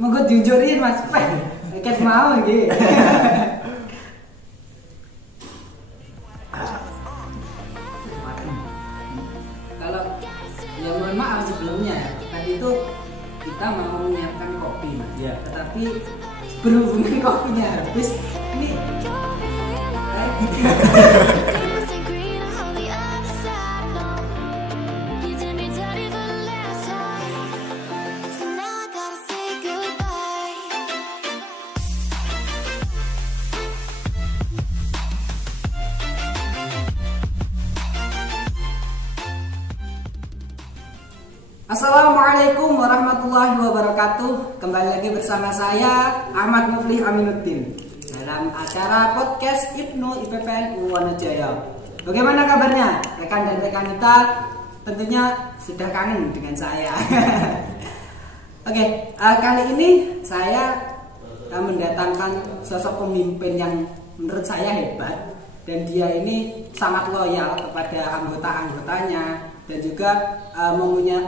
Monggo diunjurin Mas. Ket mau iki. Kalau ya mohon maaf sebelumnya ya. Tadi itu kita mau menyiapkan kopi Mas. Iya. Tetapi berhubungan kopinya habis ini Assalamualaikum warahmatullahi wabarakatuh. Kembali lagi bersama saya Ahmad Muflih Aminuddin dalam acara podcast Ibnu IPPNU Wonojaya. Bagaimana kabarnya rekan dan rekan kita? Tentunya sudah kangen dengan saya. Oke, kali ini saya mendatangkan sosok pemimpin yang menurut saya hebat dan dia ini sangat loyal kepada anggota-anggotanya dan juga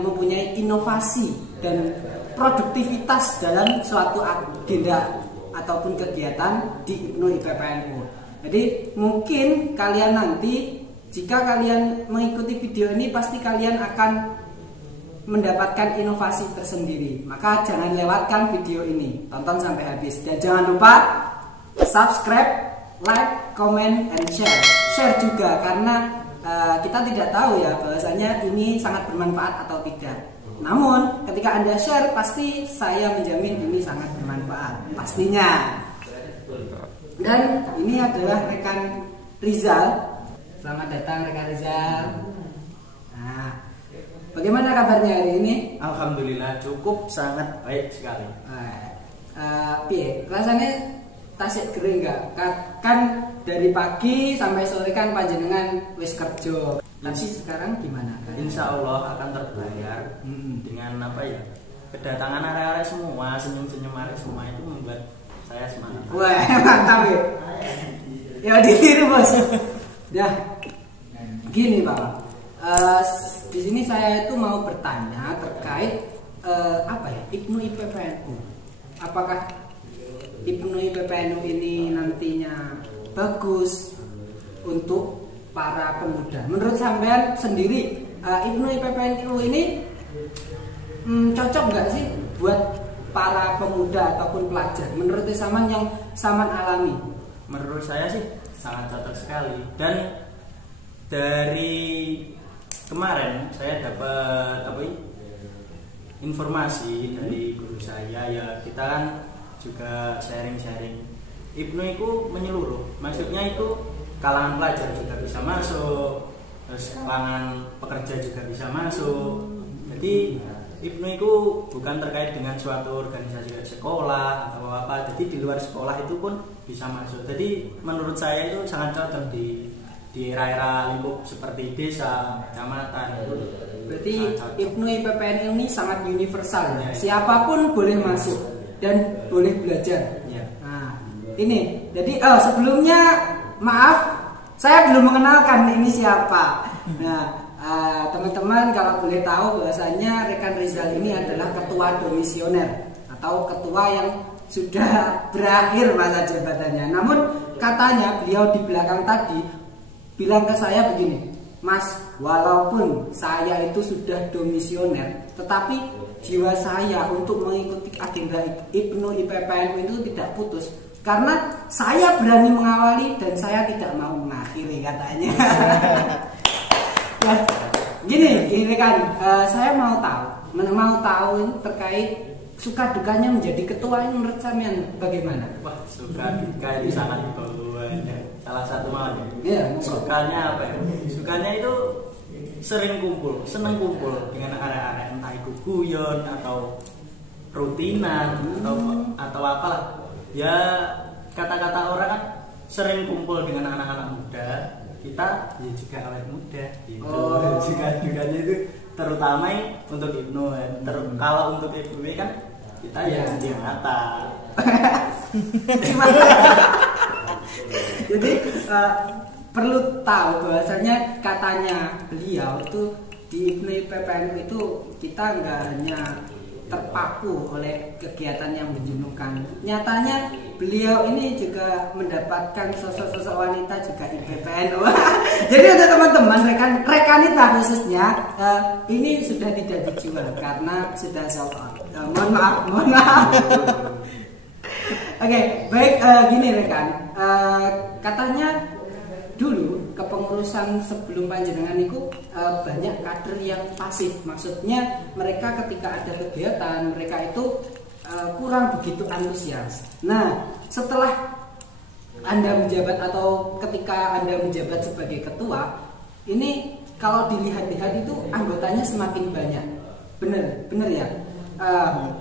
mempunyai inovasi dan produktivitas dalam suatu agenda ataupun kegiatan di Ibnu IPPNU. Jadi mungkin kalian nanti jika kalian mengikuti video ini pasti kalian akan mendapatkan inovasi tersendiri. Maka jangan lewatkan video ini, tonton sampai habis dan jangan lupa subscribe, like, comment, and share. Share juga karena kita tidak tahu ya bahwasanya ini sangat bermanfaat atau tidak. Namun ketika Anda share pasti saya menjamin ini sangat bermanfaat pastinya. Dan ini adalah rekan Rizal. Selamat datang rekan Rizal. Nah, bagaimana kabarnya hari ini? Alhamdulillah cukup sangat baik sekali. Piye? Rasanya tasik kering enggak? Kan dari pagi sampai sore kan panjenengan wis kerja. Tapi sekarang gimana? Insya Allah akan terbayar dengan apa ya? Kedatangan arek-arek semua, senyum-senyum arek semua itu membuat saya semangat. Wah, mantap ya. Ya ditiru bos. Dah. Gini Pak. Di sini saya itu mau bertanya terkait apa ya? Ibnu IPPNU. Apakah Ibnu IPPNU ini nantinya bagus untuk para pemuda? Menurut sampean sendiri, Ibnu IPPNU ini cocok nggak sih buat para pemuda ataupun pelajar? Menurut Saman yang Saman alami? Menurut saya sih sangat cocok sekali. Dan dari kemarin saya dapat informasi dari guru saya ya, kita kan juga sharing-sharing. Ibnu itu menyeluruh, maksudnya itu kalangan pelajar juga bisa masuk, terus kalangan pekerja juga bisa masuk. Jadi Ibnu itu bukan terkait dengan suatu organisasi sekolah atau apa, jadi di luar sekolah itu pun bisa masuk. Jadi menurut saya itu sangat cocok di era-era lingkup seperti desa, kecamatan. Berarti Ibnu IPPNU ini sangat universal ya. Siapapun boleh masuk dan boleh belajar. Ya. Nah, ini. Jadi sebelumnya maaf, saya belum mengenalkan ini siapa. Nah, teman-teman kalau boleh tahu bahwasanya rekan Rizal ini adalah ketua domisioner atau ketua yang sudah berakhir masa jabatannya. Namun katanya beliau di belakang tadi bilang ke saya begini, Mas, walaupun saya itu sudah domisioner, tetapi jiwa saya untuk mengikuti agenda Ibnu IPPNU itu tidak putus karena saya berani mengawali dan saya tidak mau mengakhiri katanya. Ya, gini kan, saya mau tahu ini terkait suka dukanya menjadi ketua ini menurut sampean bagaimana? Wah, suka duka ini sangat banyak. Salah satu malah. Ya, sukanya apa ya? Sukanya itu sering kumpul, seneng kumpul dengan arek-arek, entah itu guyon atau rutinan atau apalah. Ya kata-kata orang kan sering kumpul dengan anak-anak muda, kita ya juga awet muda gitu. Juga dukanya itu terutama untuk Ibnu. Kalau untuk Ibnu kan kita ya di mata. Jadi perlu tahu bahwasanya katanya beliau itu di Ibnu IPPNU itu kita nggak hanya terpaku oleh kegiatan yang menjenuhkan. Nyatanya beliau ini juga mendapatkan sosok-sosok wanita juga IPPN. Jadi untuk teman-teman rekanita khususnya ini sudah tidak dijual karena sudah sold out. Mohon maaf. Oke, baik, gini rekan, katanya dulu kepengurusan sebelum panjenengan itu banyak kader yang pasif. Maksudnya mereka ketika ada kegiatan mereka itu kurang begitu antusias. Nah, setelah Anda menjabat atau ketika Anda menjabat sebagai ketua, ini kalau dilihat-lihat itu anggotanya semakin banyak. Bener ya.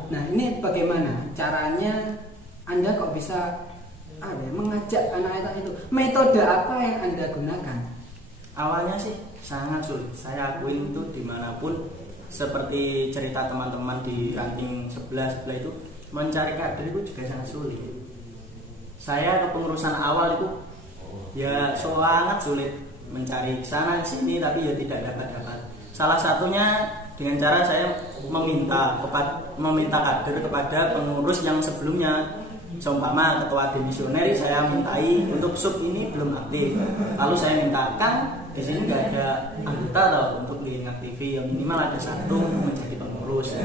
Nah, ini bagaimana caranya Anda kok bisa mengajak anak-anak itu? Metode apa yang Anda gunakan? Awalnya sih sangat sulit. Saya akuin itu dimanapun, seperti cerita teman-teman di ranting sebelah itu, mencari kader itu juga sangat sulit. Saya kepengurusan awal itu ya sangat sulit, mencari sana sini tapi ya tidak dapat. Salah satunya dengan cara saya meminta kader kepada pengurus yang sebelumnya. Seumpama ketua demisioner saya mintai untuk sub ini belum aktif, lalu saya mintakan di sini nggak ada anggota atau untuk diaktifi, yang minimal ada satu menjadi pengurus.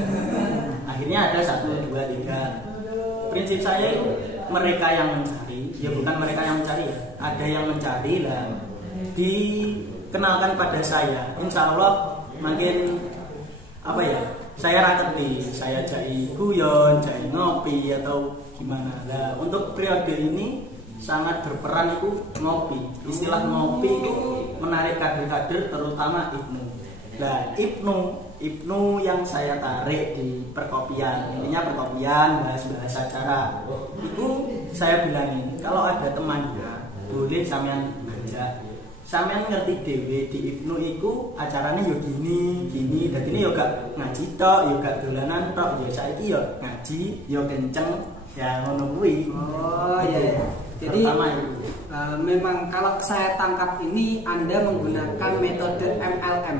Akhirnya ada 1, 2, 3. Prinsip saya itu mereka yang mencari, ya bukan mereka yang mencari ya, ada yang mencari lah, dikenalkan pada saya. Insya Allah makin saya raketi, saya jai guyon, jai ngopi atau gimana. Nah, untuk periode ini sangat berperan itu ngopi. Istilah ngopi itu menarik kader-kader, terutama Ibnu. Nah, Ibnu yang saya tarik di perkopian, intinya perkopian, bahas acara. Itu saya bilangin, kalau ada temannya boleh sampean ngajak. Sampean ngerti dewe di Ibnu iku acaranya yo gini, dan ini yo gak ngaji tok, yo gak dolanan tok, yo saiki yo ngaji, yo kenceng, ya ngono kuwi. Oh iya. Jadi memang kalau saya tangkap ini Anda menggunakan metode MLM.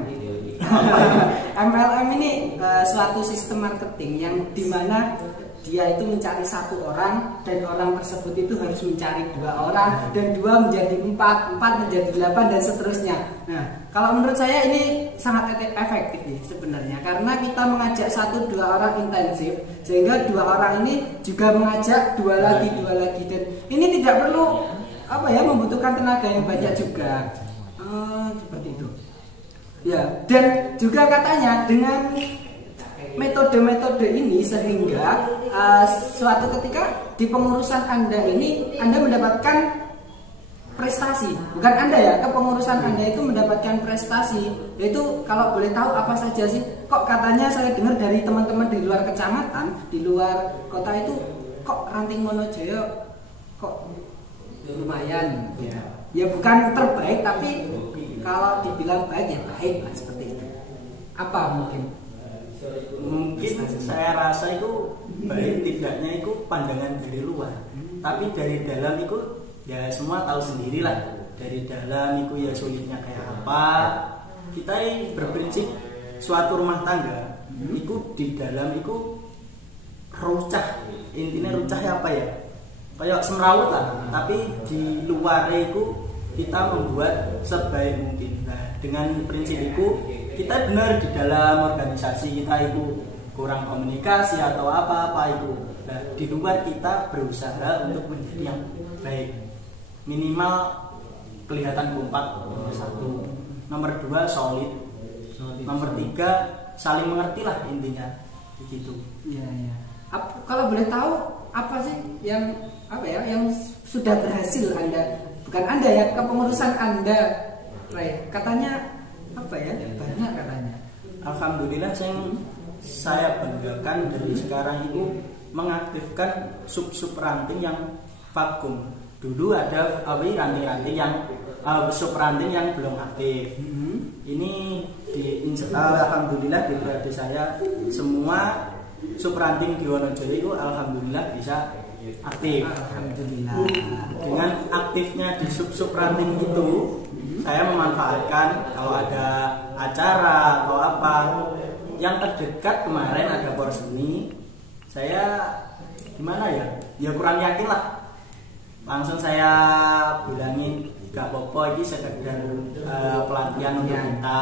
MLM ini suatu sistem marketing yang dimana dia itu mencari 1 orang dan orang tersebut itu harus mencari 2 orang dan 2 menjadi 4 menjadi 8 dan seterusnya. Nah, kalau menurut saya ini sangat efektif nih sebenarnya, karena kita mengajak 1-2 orang intensif sehingga 2 orang ini juga mengajak 2 lagi dan ini tidak perlu membutuhkan tenaga yang banyak juga. Seperti itu. Ya, dan juga katanya dengan metode-metode ini sehingga suatu ketika di pengurusan Anda ini Anda mendapatkan prestasi. Bukan Anda ya, kepengurusan Anda itu mendapatkan prestasi. Yaitu kalau boleh tahu apa saja sih? Kok katanya saya dengar dari teman-teman di luar kecamatan, di luar kota itu kok Ranting Monojaya kok lumayan ya. Ya bukan terbaik tapi kalau dibilang baik ya baik lah, seperti itu. Apa mungkin saya rasa itu baik tidaknya itu pandangan dari luar, tapi dari dalam itu ya semua tahu sendirilah. Dari dalam itu ya sulitnya kayak apa. Kita berprinsip suatu rumah tangga itu di dalam itu rucah, intinya rucah apa ya, kayak semrawut lah, tapi di luar itu kita membuat sebaik mungkin. Nah, dengan prinsip itu kita benar di dalam organisasi kita itu kurang komunikasi atau apa-apa itu. Nah, di luar kita berusaha untuk menjadi yang baik. Minimal kelihatan kompak, nomor 1. Nomor 2 solid. Nomor 3 saling mengerti lah intinya. Begitu. Iya. Kalau boleh tahu apa sih yang yang sudah berhasil Anda, bukan Anda ya, kepengurusan Anda, katanya banyak katanya. Alhamdulillah saya banggakan dari sekarang itu mengaktifkan sub-sub ranting yang vakum. Dulu ada ranting-ranting yang sub ranting yang belum aktif. Ini alhamdulillah di periode saya semua sub ranting di Wonojaya itu alhamdulillah bisa aktif. Alhamdulillah. Dengan aktifnya di sub-sub ranting itu, saya memanfaatkan kalau ada acara atau apa, yang terdekat kemarin ada porseni, saya gimana ya? Ya kurang yakin lah. Langsung saya bilangin gak apa-apa, ini sekedar pelatihan untuk kita.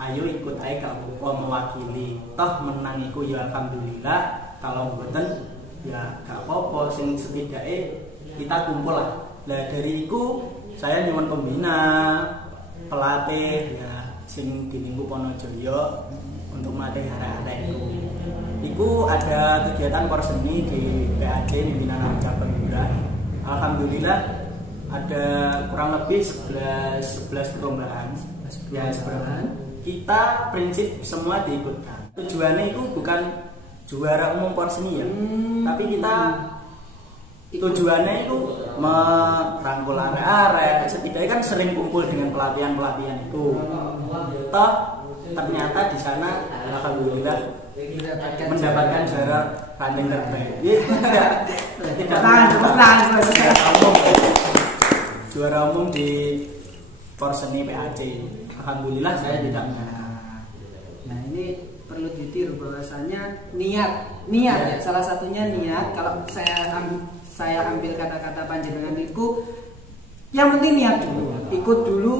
Ayo ikut aja gak apa-apa mewakili. Toh menang iku ya alhamdulillah, kalau mboten ya gak apa-apa, sing setidaknya kita kumpul lah. Nah dari itu saya nyuwun pembina, pelatih ya sing di Minggu Ponojoyo untuk melatih arek-arek itu. Iku ada kegiatan porseni di PAD Pimpinan Anak Cabang Lurah. Alhamdulillah ada kurang lebih 11 perlombaan. Ya sebenarnya kita prinsip semua diikutkan. Tujuannya itu bukan juara umum porseni ya, tapi kita tujuannya itu merangkul arek-arek. Setidaknya kan sering kumpul dengan pelatihan-pelatihan itu. Toh ternyata di sana alhamdulillah mendapatkan juara ranting terbaik. Tidak juara umum di porseni PAC. Alhamdulillah saya tidak menang. Nah ini perlu ditiru bahwasanya niat ya. Salah satunya niat. Kalau saya ambil kata-kata panjenengan itu, yang penting niat dulu, ikut dulu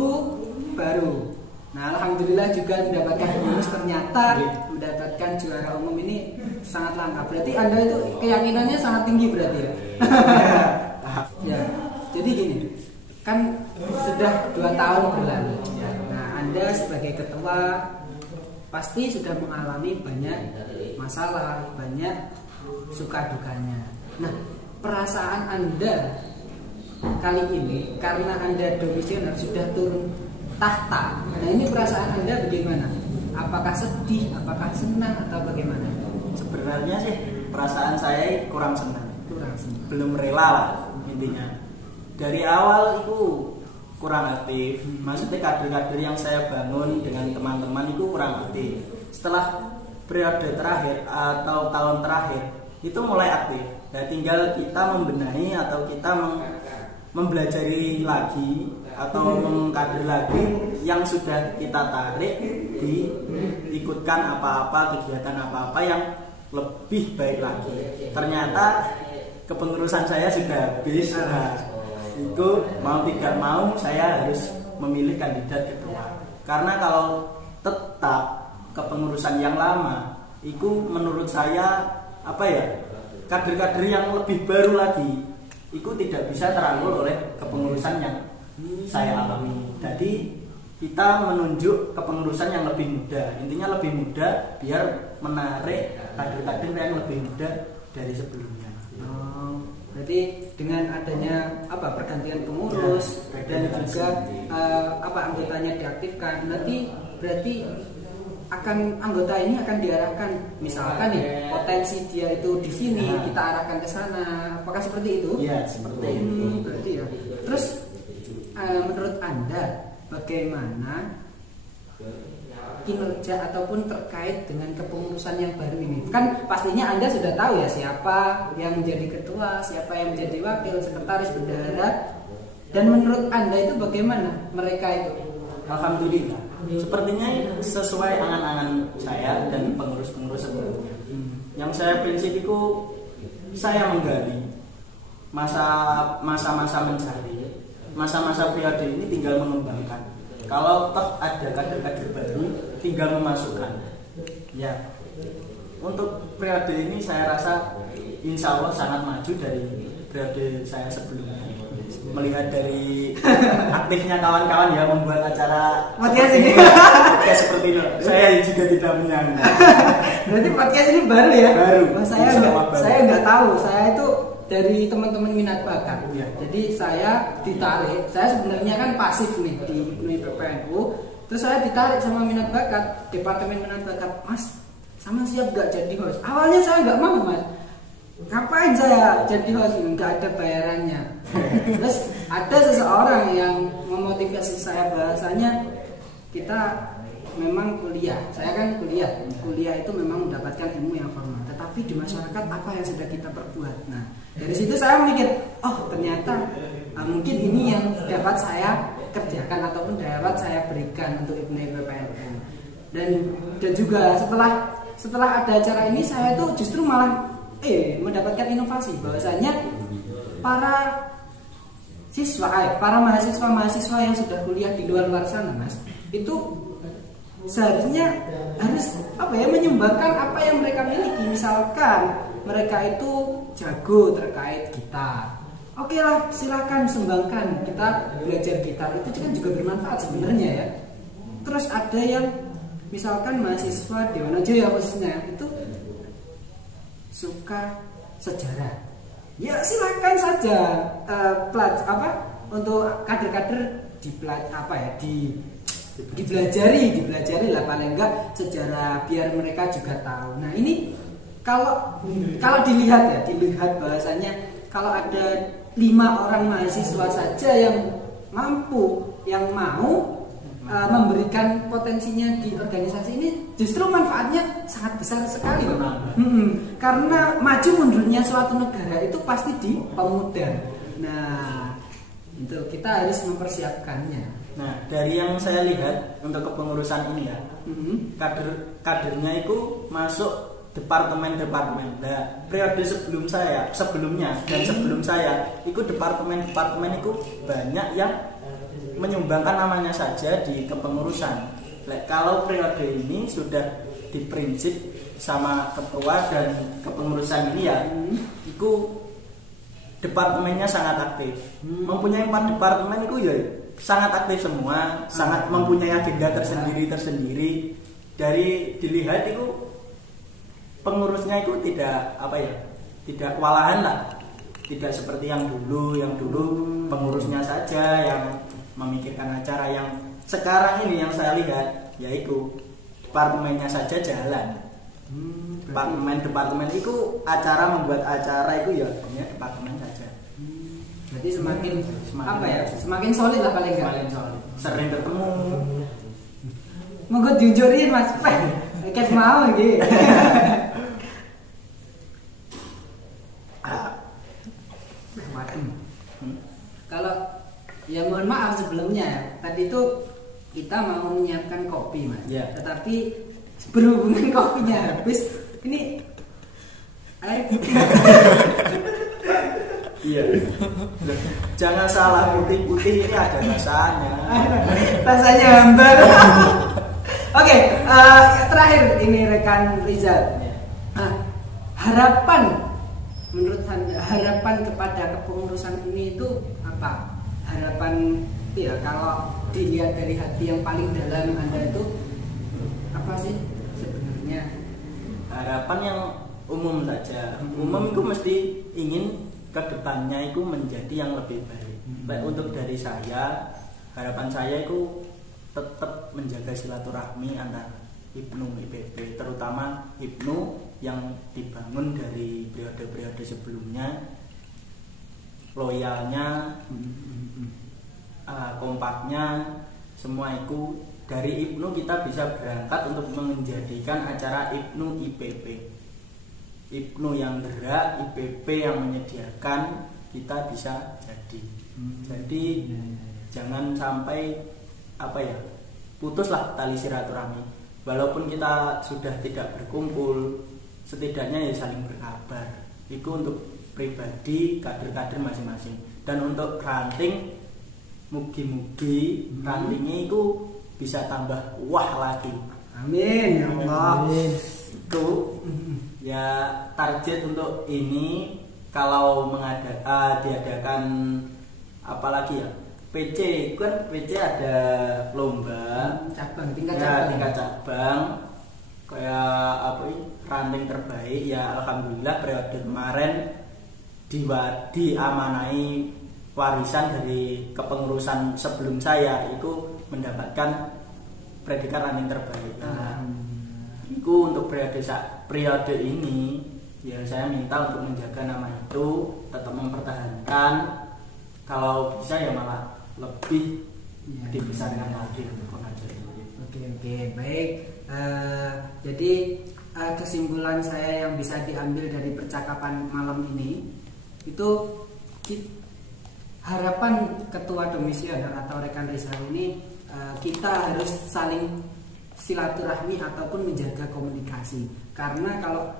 baru. Nah alhamdulillah juga mendapatkan bonus, ternyata mendapatkan juara umum ini sangat langka. Berarti Anda itu keyakinannya sangat tinggi berarti ya. Ya. Jadi gini, kan sudah 2 tahun berlalu. Nah Anda sebagai ketua pasti sudah mengalami banyak masalah, banyak suka dukanya. Nah perasaan Anda kali ini karena Anda komisioner sudah turun tahta. Nah ini perasaan Anda bagaimana? Apakah sedih, apakah senang atau bagaimana? Sebenarnya sih perasaan saya kurang senang. Belum rela lah intinya. Dari awal itu kurang aktif. Maksudnya kader-kader yang saya bangun dengan teman-teman itu kurang aktif. Setelah periode terakhir atau tahun terakhir itu mulai aktif. Nah tinggal kita membenahi atau kita mempelajari lagi atau mengkader lagi yang sudah kita tarik, diikutkan apa-apa, kegiatan apa-apa yang lebih baik lagi. Ternyata kepengurusan saya sudah habis. Nah, itu mau tidak mau saya harus memilih kandidat ketua. Karena kalau tetap kepengurusan yang lama, itu menurut saya apa ya, kader-kader yang lebih baru lagi, itu tidak bisa terangkul oleh kepengurusan yang saya alami. Jadi kita menunjuk kepengurusan yang lebih muda. Intinya lebih muda biar menarik kader-kader yang lebih muda dari sebelumnya. Berarti dengan adanya pergantian pengurus dan juga anggotanya diaktifkan, berarti akan anggota ini akan diarahkan, misalkan nih potensi dia itu di sini, kita arahkan ke sana. Apakah seperti itu? Iya, seperti itu. Berarti ya. Terus menurut Anda bagaimana kinerja ataupun terkait dengan kepengurusan yang baru ini? Kan pastinya Anda sudah tahu ya siapa yang menjadi ketua, siapa yang menjadi wakil, sekretaris, bendahara. Dan menurut Anda itu bagaimana mereka itu? Alhamdulillah, sepertinya sesuai angan-angan saya dan pengurus-pengurus sebelumnya. Yang saya prinsip itu saya menggali masa-masa mencari, masa-masa periode ini tinggal mengembangkan. Kalau toh ada kader-kader baru, tinggal memasukkan. Ya, untuk periode ini saya rasa insya Allah sangat maju dari periode saya sebelumnya. Melihat dari aktifnya kawan-kawan ya membuat acara podcast ini, seperti ini, saya juga tidak menyangka. Berarti podcast ini baru ya? Baru. Saya nggak tahu. Saya itu dari teman-teman minat bakat. Ya. Jadi saya ditarik. Saya sebenarnya kan pasif nih di PPNU. Terus saya ditarik sama minat bakat, departemen minat bakat. Mas, sama siap gak jadi host? Awalnya saya nggak mau, Mas. Ngapain saya jadi host? Nggak ada bayarannya. Terus ada seseorang yang memotivasi saya bahasanya kita memang kuliah. Saya kan kuliah itu memang mendapatkan ilmu yang formal. Tetapi di masyarakat apa yang sudah kita perbuat? Nah, dari situ saya mikir, oh ternyata mungkin ini yang dapat saya kerjakan ataupun dapat saya berikan untuk IPNU PPNU. dan juga setelah ada acara ini saya tuh justru malah mendapatkan inovasi bahwasanya para mahasiswa yang sudah kuliah di luar sana Mas, itu seharusnya harus menyumbangkan apa yang mereka miliki. Misalkan mereka itu jago terkait gitar, oke lah, silakan sumbangkan, kita belajar gitar itu kan juga bermanfaat sebenarnya ya. Terus ada yang misalkan mahasiswa di Wonojoyo khususnya itu suka sejarah, ya silakan saja untuk kader-kader dipelajari lah paling enggak sejarah biar mereka juga tahu. Nah ini kalau dilihat bahwasannya kalau ada 5 orang mahasiswa saja yang mampu, yang mau memberikan potensinya di organisasi ini, justru manfaatnya sangat besar sekali Pak. Karena maju mundurnya suatu negara itu pasti di pemuda. Nah itu kita harus mempersiapkannya. Nah dari yang saya lihat untuk kepengurusan ini ya, kadernya itu masuk departemen-departemen. Nah, periode sebelumnya dan sebelum saya, itu departemen-departemen itu banyak yang menyumbangkan namanya saja di kepengurusan. Kalau periode ini sudah diprinsip sama ketua dan kepengurusan ini ya, itu departemennya sangat aktif. Mempunyai 4 departemen itu ya sangat aktif semua, sangat mempunyai agenda tersendiri. Dari dilihat itu pengurusnya itu tidak tidak kewalahan lah, tidak seperti yang dulu pengurusnya saja yang memikirkan acara. Yang sekarang ini yang saya lihat yaitu departemennya saja jalan. Departemen itu membuat acara itu ya hanya departemen saja. Berarti semakin solid lah paling enggak. Sering ketemu. Monggo diunjurin Mas. Kayak mau gitu. Kalau ya mohon maaf sebelumnya, tadi itu kita mau menyiapkan kopi Mas. Tetapi berhubungan kopinya habis, ini air putih. Iya. Jangan salah, putih-putih ini ada rasanya. Rasanya hambar. Oke, terakhir ini rekan Rizal. Harapan menurut Anda, harapan kepada kepengurusan ini itu apa? Harapan ya kalau dilihat dari hati yang paling dalam Anda itu apa sih sebenarnya? Harapan yang umum saja. Umum itu mesti ingin kedepannya itu menjadi yang lebih baik. Baik untuk dari saya, harapan saya itu tetap menjaga silaturahmi antara Hipnu IPB, terutama Hipnu yang dibangun dari periode-periode sebelumnya, loyalnya, kompaknya, semua itu dari Hipnu kita bisa berangkat untuk menjadikan acara Hipnu IPB. Hipnu yang gerak, IPB yang menyediakan, kita bisa jadi. Jadi jangan sampai putuslah tali silaturahmi. Walaupun kita sudah tidak berkumpul, setidaknya ya saling berkabar. Itu untuk pribadi kader-kader masing-masing. Dan untuk ranting, mugi-mugi rantingnya itu bisa tambah wah lagi. Amin ya Allah. Itu ya target untuk ini. Kalau diadakan apalagi ya PC, kan PC ada lomba tingkat cabang kayak ranting terbaik ya. Alhamdulillah periode kemarin diamanai warisan dari kepengurusan sebelum saya itu mendapatkan predikat ranting terbaik. Itu untuk periode ini ya saya minta untuk menjaga nama itu, tetap mempertahankan, kalau bisa ya malah lebih dibesarkan lagi untuk pengajar. Oke, baik. Jadi kesimpulan saya yang bisa diambil dari percakapan malam ini itu harapan ketua komisioner atau rekan Rizal ini, kita harus silaturahmi ataupun menjaga komunikasi. Karena kalau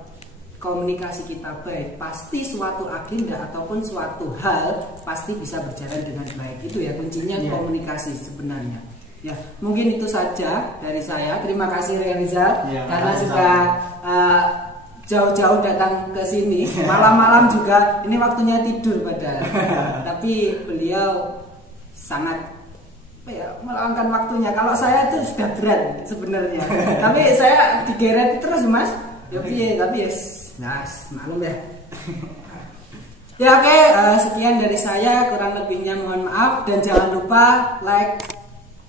komunikasi kita baik, pasti suatu agenda ataupun suatu hal pasti bisa berjalan dengan baik. Itu ya kuncinya, komunikasi sebenarnya. Ya, mungkin itu saja dari saya. Terima kasih Reza karena sudah jauh-jauh datang ke sini. Malam-malam juga, ini waktunya tidur padahal. Tapi beliau sangat meluangkan waktunya. Kalau saya itu sudah berat sebenarnya. Tapi saya digeret terus Mas. Tapi maklum ya. Ya oke, sekian dari saya, kurang lebihnya mohon maaf, dan jangan lupa like,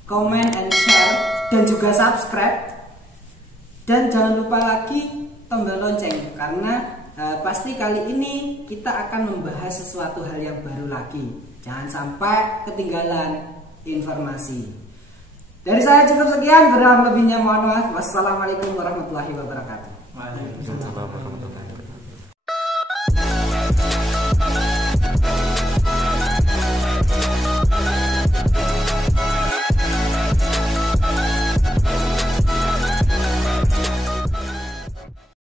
comment, and share, dan juga subscribe, dan jangan lupa lagi tombol lonceng karena pasti kali ini kita akan membahas sesuatu hal yang baru lagi. Jangan sampai ketinggalan informasi. Dari saya cukup sekian, kurang lebihnya mohon maaf. Wassalamualaikum warahmatullahi wabarakatuh. Waalaikumsalam.